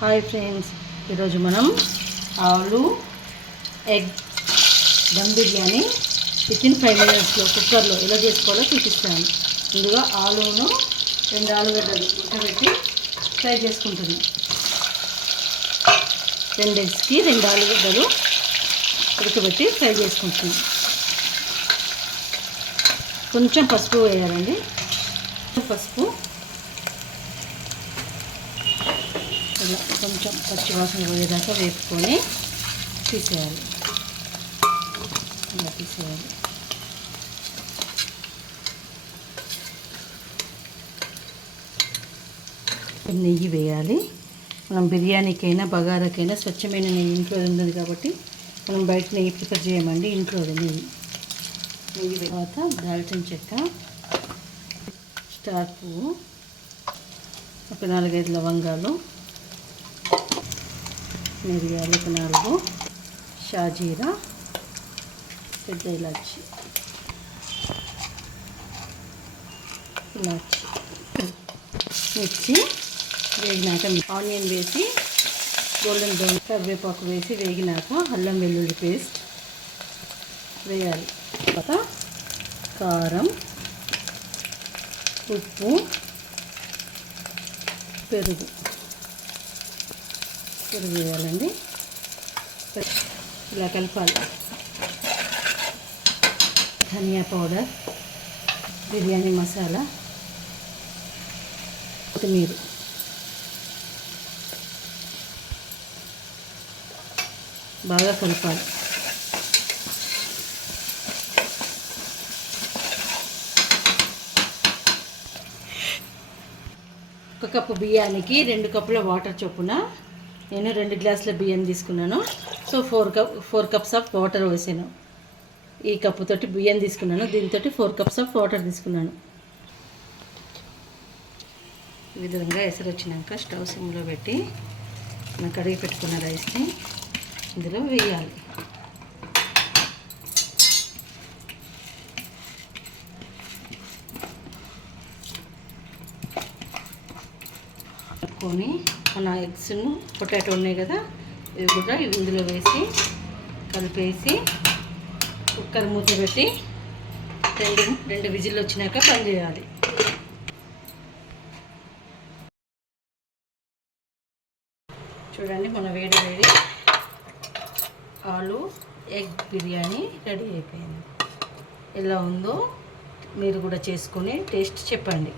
Hi friends, ఈరోజు మనం ఆలు ఎగ్ దమ్ బిర్యానీ వితిన్ 5 minutesలో కుక్కర్లో ఎలా చేసుకోవాలో చూపిస్తాను. ముందుగా ఆలును 2 ఆలుగడ్డలు ఉడకబెట్టి ఫ్రై చేసుకుంటుంది. 2 ఎగ్స్కి 2 ఆలుగడ్డలు ఉడకబెట్టి ఫ్రై చేసుకుంటుంది. కొంచెం పసుపు వేయాలండి. పసుపు ఇలా కొంచెం పచ్చివాసన పోయేదాకా వేపుకొని తీసేయాలి. ఇలా తీసేయాలి. నెయ్యి వేయాలి. మనం బిర్యానీకైనా బగారాకైనా స్వచ్ఛమైన నెయ్యి ఇంట్లో ఉంది కాబట్టి మనం బయట నెయ్యి ప్రిఫర్ చేయమండి. ఇంట్లో నెయ్యి తర్వాత దాల్చిన చెక్క, స్టార్ పువ్వు, ఒక 4-5 లవంగాలు, మిరియాలు ఒక 4, షాజీరా, పెద్ద ఇలాచి, మిర్చి వేగినాక ఆనియన్ వేసి గోల్డెన్ బ్రౌన్, కరివేపాకు వేసి వేగినాక అల్లం వెల్లుల్లి పేస్ట్ వేయాలి. తర్వాత కారం, ఉప్పు, పెరుగు వేయాలండి. ఇలా కలపాలి. ధనియా పౌడర్, బిర్యానీ మసాలా, కొత్తిమీర బాగా కలపాలి. ఒక కప్పు బియ్యానికి 2 కప్పుల వాటర్ చొప్పున నేను 2 గ్లాసుల బియ్యం తీసుకున్నాను. సో 4 కప్స్ ఆఫ్ వాటర్ వేసాను. ఈ కప్పుతోటి బియ్యం తీసుకున్నాను, దీంతో 4 కప్స్ ఆఫ్ వాటర్ తీసుకున్నాను. ఈ విధంగా ఎసరు వచ్చినాక స్టవ్ సిమ్లో పెట్టి మనం కడిగి పెట్టుకున్న రైస్ని ఇందులో వేయాలి. కలుపుకొని మన ఎగ్స్ను పొటాటో ఉన్నాయి కదా, ఇవి కూడా ఇందులో వేసి కలిపేసి కుక్కర్ మూత పెట్టి 2 విజిల్లు వచ్చినాక బంద్ చేయాలి. చూడండి, మన వేడి ఆలు ఎగ్ బిర్యానీ రెడీ అయిపోయింది. ఎలా ఉందో మీరు కూడా చేసుకొని టేస్ట్ చెప్పండి.